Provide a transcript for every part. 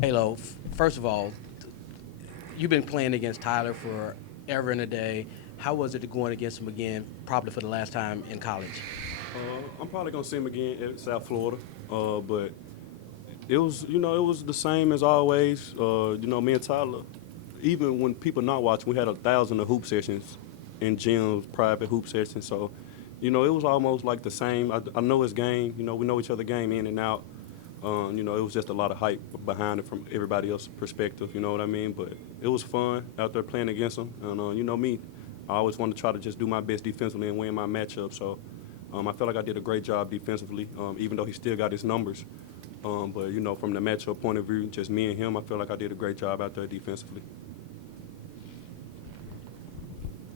Hey, Lo, first of all, you've been playing against Tyler for ever and a day. How was it going against him again, probably for the last time in college? I'm probably gonna see him again at South Florida, but it was the same as always. Me and Tyler, even when people not watching, we had 1,000 of hoop sessions in gyms, private hoop sessions. So, it was almost like the same. I know his game. We know each other game in and out. It was just a lot of hype behind it from everybody else's perspective. You know what I mean? But it was fun out there playing against him. And you know me, I always want to try to just do my best defensively and win my matchup. So I feel like I did a great job defensively, even though he still got his numbers. But from the matchup point of view, just me and him, I feel like I did a great job out there defensively.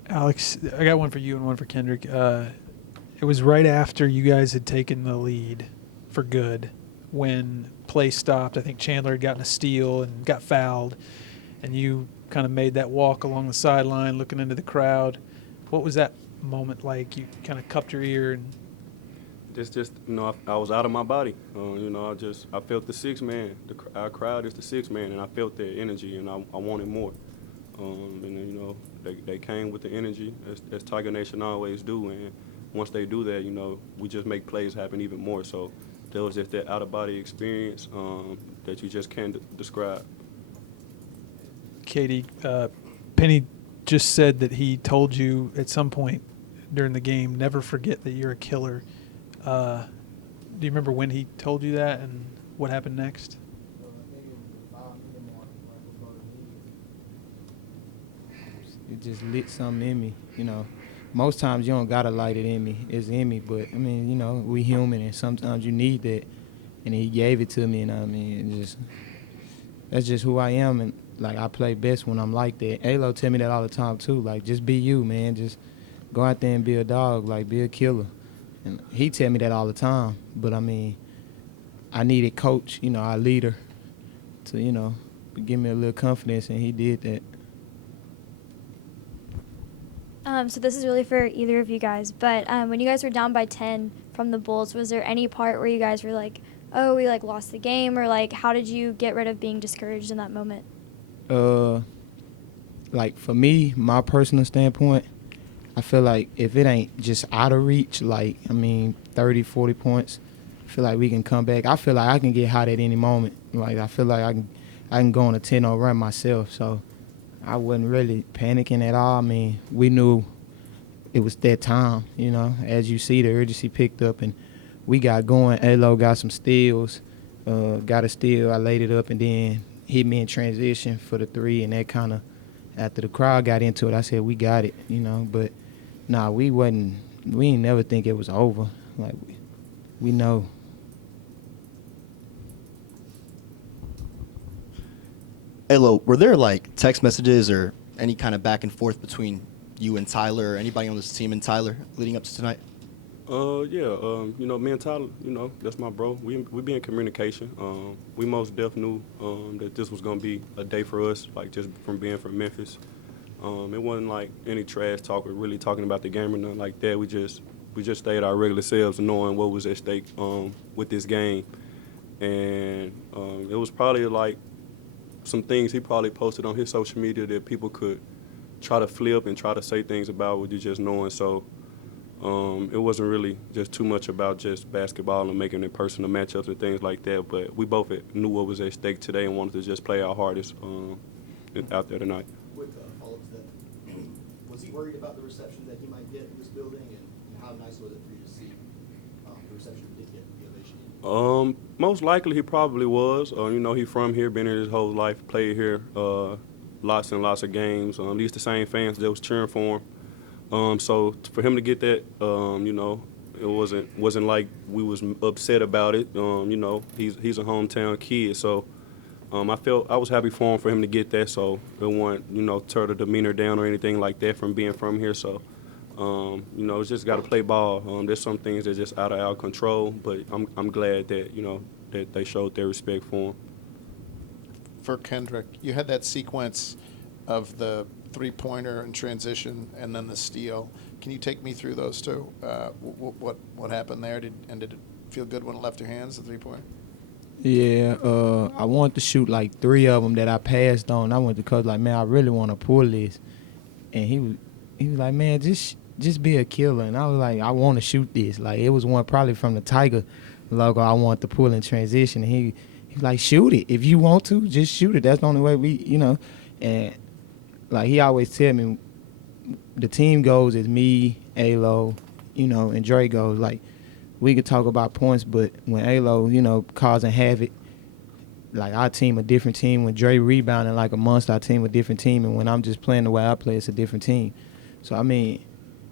Alex, I got one for you and one for Kendrick. It was right after you guys had taken the lead for good when play stopped. I think Chandler had gotten a steal and got fouled, and you kind of made that walk along the sideline looking into the crowd. What was that moment like? You kind of cupped your ear and Just I was out of my body. I felt the six man. Our crowd is the six man, and I felt their energy, and I wanted more. And then, they came with the energy as Tiger Nation always do, and once they do that, we just make plays happen even more. So there was just that out of body experience that you just can't describe. Katie, Penny just said that he told you at some point during the game, never forget that you're a killer. Do you remember when he told you that and what happened next? It just lit something in me, Most times you don't gotta light it in me. It's in me, but I mean, we human and sometimes you need that. And he gave it to me, and I mean, that's just who I am, and like I play best when I'm like that. Alo tell me that all the time too. Like, just be you, man. Just go out there and be a dog, like be a killer. And he tell me that all the time. But I mean, I needed coach, our leader, to give me a little confidence, and he did that. So this is really for either of you guys, but when you guys were down by 10 from the Bulls, was there any part where you guys were like, oh, we like lost the game, or like how did you get rid of being discouraged in that moment? Like for me, my personal standpoint, I feel like if it ain't just out of reach, like, 30, 40 points, I feel like we can come back. I feel like I can get hot at any moment. Like, I feel like I can go on a 10-0 run myself. So I wasn't really panicking at all. I mean, we knew it was that time, As you see, the urgency picked up, and we got going. Alo got some steals, got a steal. I laid it up and then hit me in transition for the three, and that kind of, after the crowd got into it, I said, we got it, But, nah, we ain't never think it was over. Like, we know. Elo, were there like text messages or any kind of back and forth between you and Tyler or anybody on this team and Tyler leading up to tonight? Yeah, me and Tyler, that's my bro. We be in communication. We most def knew that this was gonna be a day for us, like just from being from Memphis. It wasn't like any trash talk or really talking about the game or nothing like that. We just stayed our regular selves, knowing what was at stake with this game, and it was probably like some things he probably posted on his social media that people could try to flip and try to say things about with you just knowing. So it wasn't really just too much about just basketball and making it personal matchups and things like that. But we both knew what was at stake today and wanted to just play our hardest out there tonight. Quick follow-up to that. Was he worried about the reception that he might get in this building, and how nice was it for you to see the reception he did get, the ovation? Most likely he probably was. He from here, been here his whole life, played here lots and lots of games. These the same fans that was cheering for him. So for him to get that, it wasn't like we was upset about it. He's a hometown kid, so I was happy for him to get that. So it wasn't tear the demeanor down or anything like that from being from here. So it's just got to play ball. There's some things that's just out of our control, but I'm glad that that they showed their respect for him. For Kendrick, you had that sequence of the three-pointer and transition, and then the steal. Can you take me through those two? What happened there? Did it feel good when it left your hands, the three-pointer? Yeah, I wanted to shoot like 3 of them that I passed on. I went to coach like, man, I really want to pull this, and he was like, man, just be a killer. And I was like, I want to shoot this. Like it was one probably from the Tiger logo I wanted to pull in transition. And he was like, shoot it if you want to, just shoot it. That's the only way we. And like he always tell me, the team goes is me, Alo, and Dre goes like. We could talk about points, but when Alo, causing havoc, like our team a different team. When Dre rebounding like a monster, our team a different team. And when I'm just playing the way I play, it's a different team. So, I mean,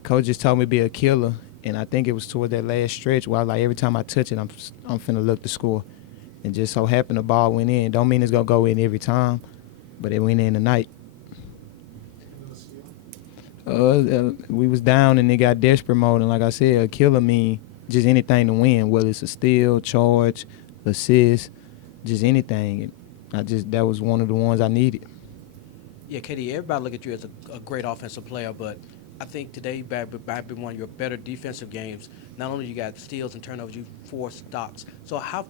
coach just told me to be a killer, and I think it was toward that last stretch where I was like, every time I touch it, I'm finna look to score. And just so happened the ball went in. Don't mean it's going to go in every time, but it went in tonight. We was down, and they got desperate mode. And like I said, a killer mean just anything to win, whether it's a steal, charge, assist, just anything. And that was one of the ones I needed. Yeah, KD, everybody look at you as a great offensive player, but I think today you've been one of your better defensive games. Not only you got steals and turnovers, you forced stops. So how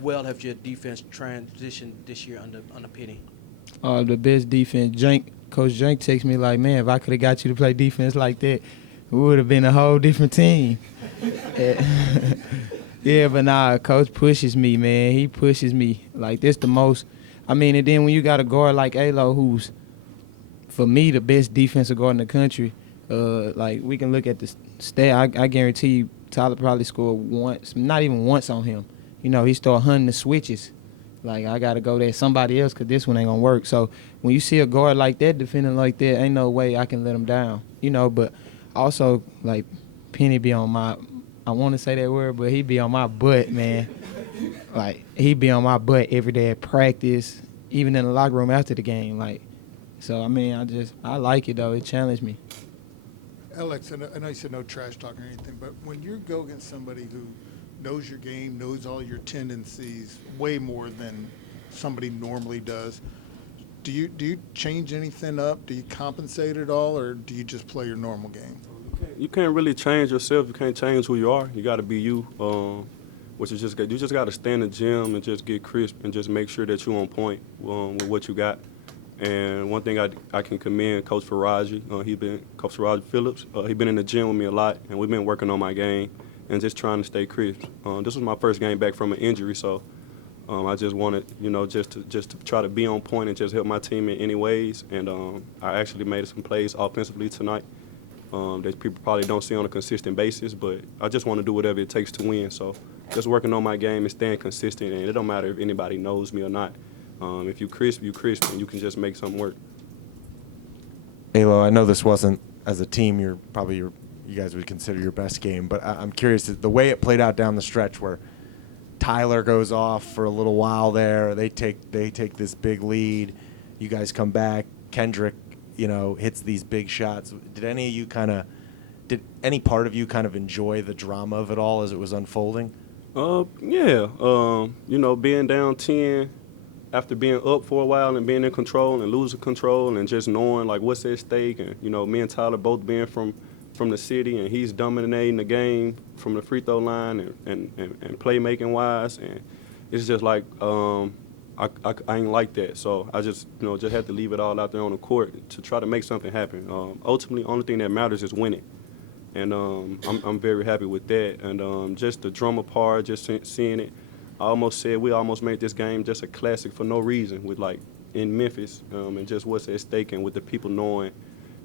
well have your defense transitioned this year under Penny? The best defense. Coach Jank texted me like, man, if I could have got you to play defense like that, we would have been a whole different team. Yeah, but nah, coach pushes me, man. He pushes me. Like, this the most. I mean, and then when you got a guard like Alo, who's, for me, the best defensive guard in the country, like, we can look at the stat. I guarantee you Tyler probably scored once, not even once on him. He started hunting the switches. Like, I got to go there somebody else because this one ain't going to work. So, when you see a guard like that defending like that, ain't no way I can let him down. But also, like, Penny be on my, I want to say that word, but he be on my butt, man. Like, he be on my butt every day at practice, even in the locker room after the game. Like, so, I mean, I like it, though. It challenged me. Alex, I know you said no trash talking or anything, but when you go against somebody who knows your game, knows all your tendencies way more than somebody normally does, do you change anything up? Do you compensate at all, or do you just play your normal game? You can't really change yourself. You can't change who you are. You got to be you. Which is you just got to stay in the gym and just get crisp and just make sure that you're on point with what you got. And one thing I can commend Coach Faraji. Coach Faraji Phillips. He been in the gym with me a lot, and we've been working on my game and just trying to stay crisp. This was my first game back from an injury, so I just wanted, just to try to be on point and just help my team in any ways. And I actually made some plays offensively tonight that people probably don't see on a consistent basis, but I just want to do whatever it takes to win. So just working on my game and staying consistent, and it don't matter if anybody knows me or not. If you crisp, and you can just make something work. Alo, I know this wasn't, as a team, you guys would consider your best game, but I'm curious, the way it played out down the stretch where Tyler goes off for a little while there, they take this big lead, you guys come back, Kendirc, hits these big shots. Did any part of you kind of enjoy the drama of it all as it was unfolding? Yeah. Being down 10 after being up for a while and being in control and losing control and just knowing like what's at stake, and me and Tyler both being from the city, and he's dominating the game from the free throw line and playmaking wise, and it's just like I ain't like that, so I just had to leave it all out there on the court to try to make something happen. Ultimately, only thing that matters is winning, and I'm very happy with that. And just the drama part, just seeing it, I almost said we almost made this game just a classic for no reason, with like in Memphis, and just what's at stake, and with the people knowing,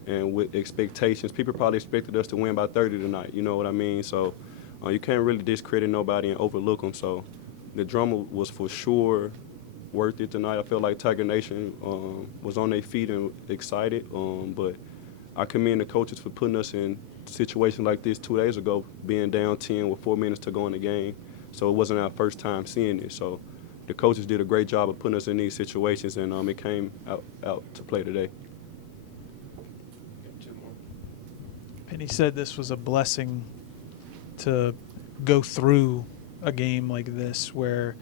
and with expectations. People probably expected us to win by 30 tonight. You know what I mean? So you can't really discredit nobody and overlook them. So the drama was for sure worth it tonight. I felt like Tiger Nation was on their feet and excited. But I commend the coaches for putting us in situations like this 2 days ago, being down 10 with 4 minutes to go in the game. So it wasn't our first time seeing it. So the coaches did a great job of putting us in these situations, and it came out to play today. And he said this was a blessing to go through a game like this where,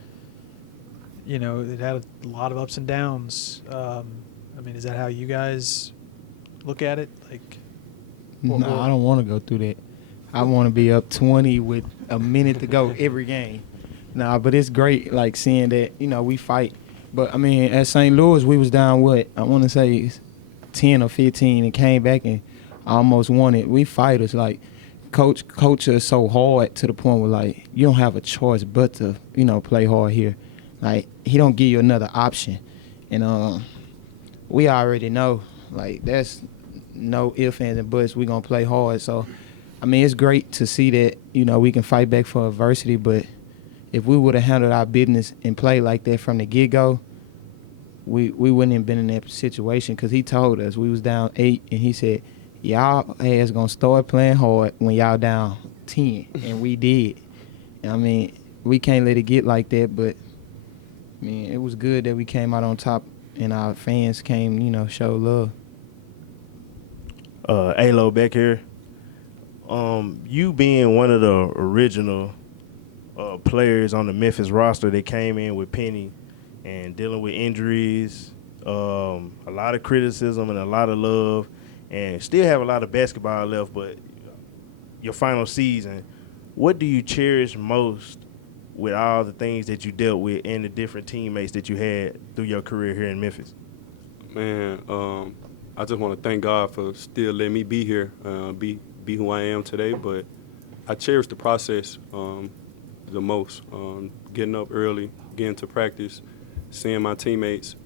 it had a lot of ups and downs. Is that how you guys look at it? No, I don't want to go through that. I want to be up 20 with a minute to go every game. Nah, but it's great, like, seeing that, we fight. But, I mean, at St. Louis, we was down, I want to say 10 or 15 and came back and almost won it. We fighters, like, coach us so hard to the point where, like, you don't have a choice but to, play hard here. Like, he don't give you another option. And we already know, like, there's no ifs, ands, and buts. We're going to play hard. So, I mean, it's great to see that, we can fight back for adversity. But if we would have handled our business and played like that from the get-go, we wouldn't have been in that situation, because he told us we was down 8, and he said, y'all ass going to start playing hard when y'all down 10, and we did. I mean, we can't let it get like that, but, I mean, it was good that we came out on top and our fans came, show love. Alo back here. You being one of the original players on the Memphis roster that came in with Penny and dealing with injuries, a lot of criticism and a lot of love, and still have a lot of basketball left, but your final season, what do you cherish most with all the things that you dealt with and the different teammates that you had through your career here in Memphis? Man, I just want to thank God for still letting me be here, be who I am today. But I cherish the process the most. Getting up early, getting to practice, seeing my teammates,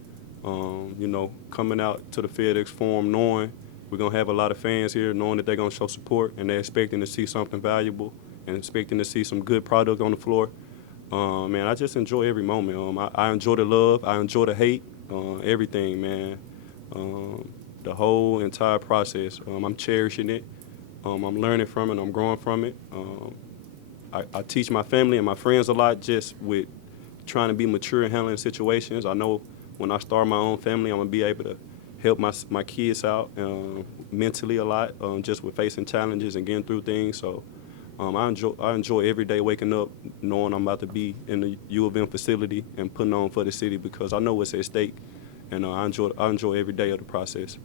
coming out to the FedEx Forum, knowing we're going to have a lot of fans here, knowing that they're going to show support and they're expecting to see something valuable and expecting to see some good product on the floor. Man, I just enjoy every moment. I enjoy the love. I enjoy the hate, everything, man. The whole entire process. I'm cherishing it. I'm learning from it. I'm growing from it. I teach my family and my friends a lot just with trying to be mature and handling situations. I know when I start my own family, I'm going to be able to help my kids out mentally a lot, just with facing challenges and getting through things. So I enjoy every day waking up knowing I'm about to be in the U of M facility and putting on for the city, because I know what's at stake, and I enjoy every day of the process.